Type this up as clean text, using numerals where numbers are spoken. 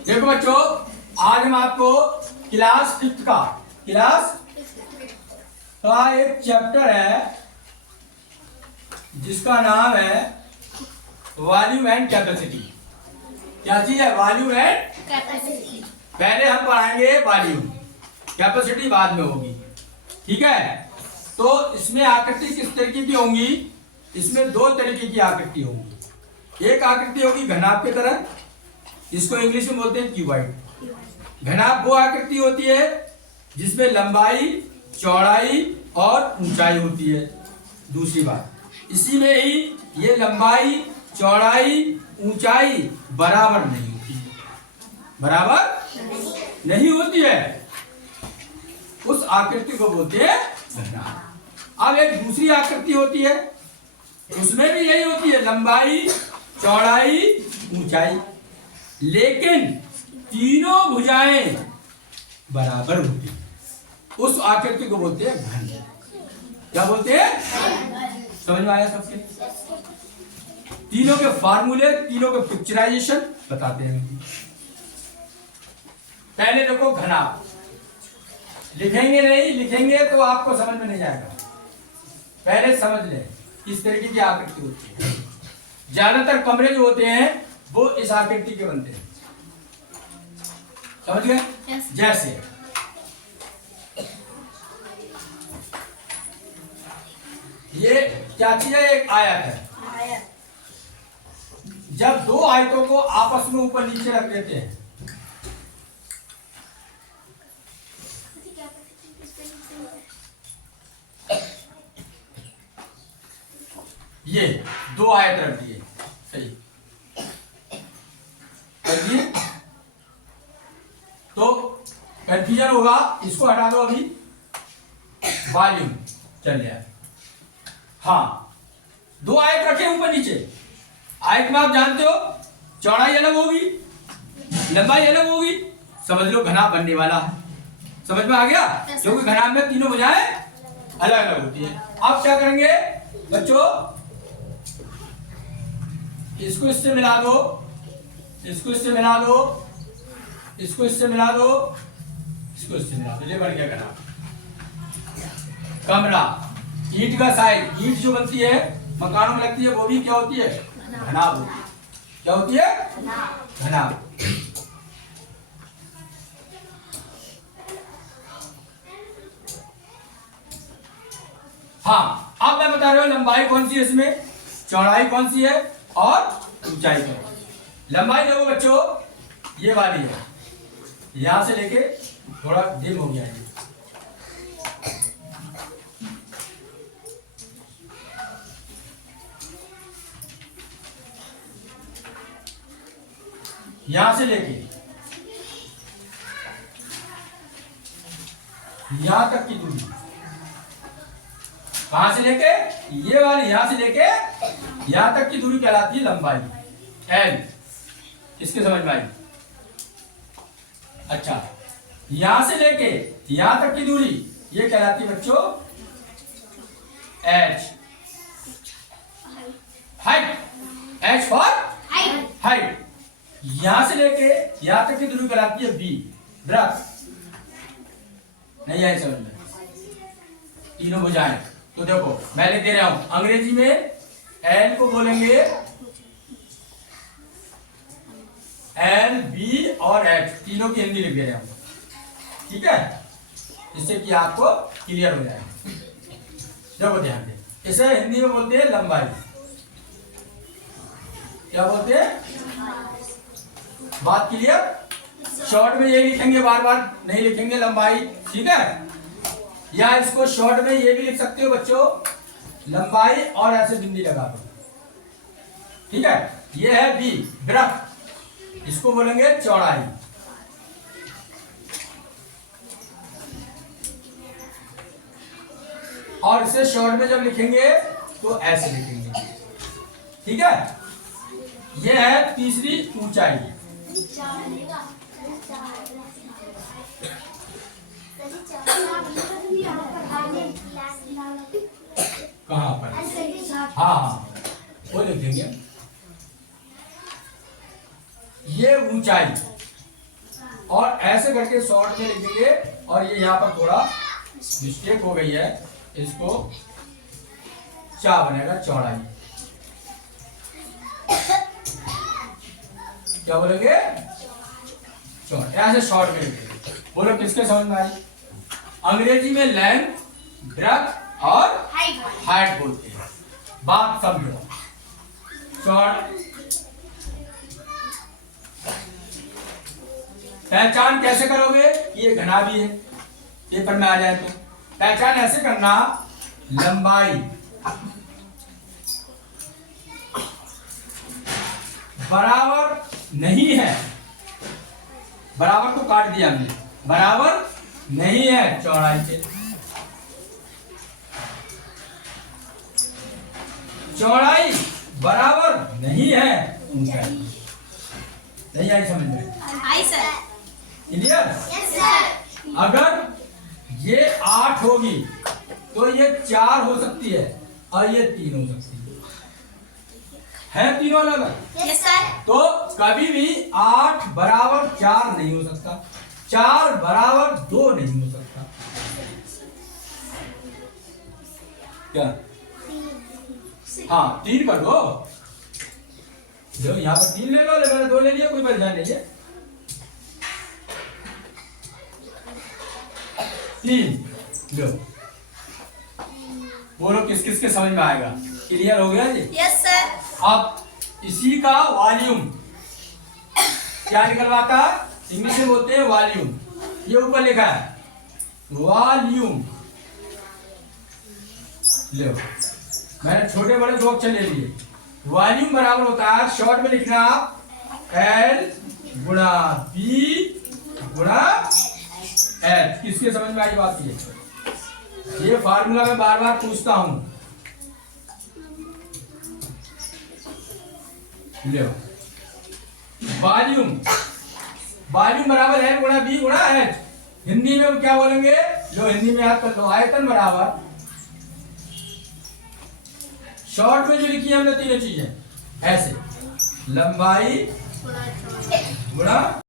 देखो बच्चों, आज हम आपको क्लास 5 का एक चैप्टर है जिसका नाम है वॉल्यूम एंड कैपेसिटी। क्या चीज है? Volume and capacity. पहले हम पढ़ाएंगे वॉल्यूम, कैपेसिटी बाद में होगी। ठीक है, तो इसमें आकृति किस तरीके की होंगी? इसमें दो तरीके की आकृति होगी। एक आकृति होगी घनाभ की तरह, इसको इंग्लिश में बोलते हैं क्यूबॉइड। घनाभ वो आकृति होती है जिसमें लंबाई, चौड़ाई और ऊंचाई होती है। दूसरी बात, इसी में ही ये लंबाई, चौड़ाई, ऊंचाई बराबर नहीं होती, बराबर नहीं होती है। उस आकृति को बोलते हैं घनाभ। अब एक दूसरी आकृति होती है, उसमें भी यही होती है, लंबाई, चौड़ाई, ऊंचाई, लेकिन तीनों भुजाएं बराबर होती है। उस आकृति को बोलते हैं घन। क्या बोलते हैं? समझ में आया सबके? तीनों के फार्मूले, तीनों के पिक्चराइजेशन बताते हैं। पहले देखो घनाभ। लिखेंगे नहीं, लिखेंगे तो आपको समझ में नहीं आएगा। पहले समझ ले किस तरीके की आकृति होती है। ज्यादातर कमरे जो होते हैं वो इस आकृति के बनते हैं। समझ गए? जैसे ये क्या चीज है? एक आयत है। जब दो आयतों को आपस में ऊपर नीचे रख देते हैं, ये दो आयत रख दिए, सही कर दिए, तो कंफ्यूजन होगा। इसको हटा दो अभी, वॉल्यूम चल जाए। हाँ, दो आयत रखे ऊपर नीचे। आयत में आप जानते हो चौड़ाई अलग होगी, लंबाई अलग होगी। समझ लो घनाभ बनने वाला है। समझ में आ गया? क्योंकि घनाभ में तीनों भुजाएं अलग अलग होती है। अब क्या करेंगे बच्चों? इसको इससे मिला दो, इसको इससे मिला दो, इसको इससे मिला दो, इसको इससे मिला दो। ये बन गया घनाभ। कमरा, ईंट का साइज, ईंट जो बनती है मकानों में लगती है, वो भी क्या होती है? घनाभ होती है। क्या होती है? घनाभ। हाँ, अब मैं बता रहा हूं लंबाई कौन सी है इसमें, चौड़ाई कौन सी है और ऊंचाई कौन सी। लंबाई देखो बच्चों, ये वाली है, यहां से लेके थोड़ा डिम हो गया है, यहां से लेके यहां तक की दूरी, कहां से लेके? ये वाली, यहां से लेके यहां तक की दूरी कहलाती है लंबाई, एल। इसके समझ में आई? अच्छा, यहां से लेके यहां तक की दूरी ये कहलाती है बच्चों H, height. H for height. यहां से लेके यहां तक की दूरी कहलाती है बी, ब्रेथ। नहीं आए समझ में? तीनों भुजाएं। तो देखो मैं लिख दे रहा हूं, अंग्रेजी में एल को बोलेंगे एल, बी और एच, तीनों की हिंदी लिख दे रहा हूं। ठीक है, जिससे कि आपको क्लियर हो जाए। देखो ध्यान दे, इसे हिंदी में बोलते हैं लंबाई। क्या बोलते हैं? बात क्लियर? शॉर्ट में ये लिखेंगे, बार बार नहीं लिखेंगे लंबाई। ठीक है, या इसको शॉर्ट में ये भी लिख सकते हो बच्चों, लंबाई और ऐसे बिंदी लगा दो। ठीक है, ये है बी, ब्रेथ। इसको बोलेंगे चौड़ाई। और इसे शॉर्ट में जब लिखेंगे तो ऐसे लिखेंगे। ठीक है, ये है तीसरी ऊंचाई। कहां पर? हाँ हाँ, वो लिख देंगे। ये ऊंचाई, और ऐसे करके शॉर्ट में लिखेंगे। और ये यहाँ पर थोड़ा मिस्टेक हो गई है, इसको क्या बनेगा, चौड़ाई। क्या बोलेंगे, चौड़ाई। ऐसे शॉर्ट में लिखेंगे। बोलो किसके समझ में आई? अंग्रेजी में लेंथ, ब्रेड्थ और हाइट बोलते हैं। बात समझो। शॉर्ट पहचान कैसे करोगे? ये घना भी है, पेपर में आ जाए तो पहचान ऐसे करना, लंबाई बराबर नहीं है, बराबर को काट दिया हमने, बराबर नहीं है चौड़ाई से। चौड़ाई बराबर नहीं है ऊंचाई। नहीं आई समझ में? आई सर। क्लियर? Yes sir. अगर ये 8 होगी तो ये 4 हो सकती है और ये 3 हो सकती है तीनों अलग। Yes sir. तो कभी भी 8 बराबर 4 नहीं हो सकता, 4 बराबर 2 नहीं हो सकता। क्या? हाँ 3 कर दो। लो यहाँ पर 3 ले लो, मैंने 2 ले लिया, कोई परेशानी नहीं है। 3 लो। बोलो किस किस के समझ में आएगा? क्लियर हो गया जी? Yes sir. अब इसी का वॉल्यूम क्या निकलवाता है? इंग्लिश में बोलते हैं वॉल्यूम। ये ऊपर लिखा है वॉल्यूम। लो मैंने छोटे बड़े 2 अक्षर ले लिए। वॉल्यूम बराबर होता है, शॉर्ट में लिखना L गुणा B गुणा H। किसके समझ में आई बात? ये फार्मूला मैं बार बार पूछता हूं। लो वॉल्यूम, वॉल्यूम बराबर L गुणा B गुणा H। हिंदी में हम क्या बोलेंगे? जो हिंदी में याद कर लो, आयतन बराबर, शॉर्ट में जो लिखी है हमने तीनों चीजें ऐसे, लंबाई गुणा